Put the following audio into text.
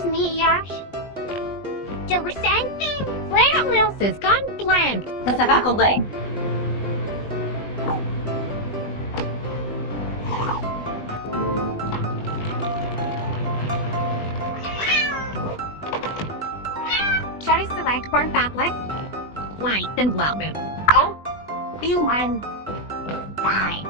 zmieniasz? Czego sępy? Where else has gone blank? Tobacco Lane. Shall I select for public? Light and lemon. You won. Bye.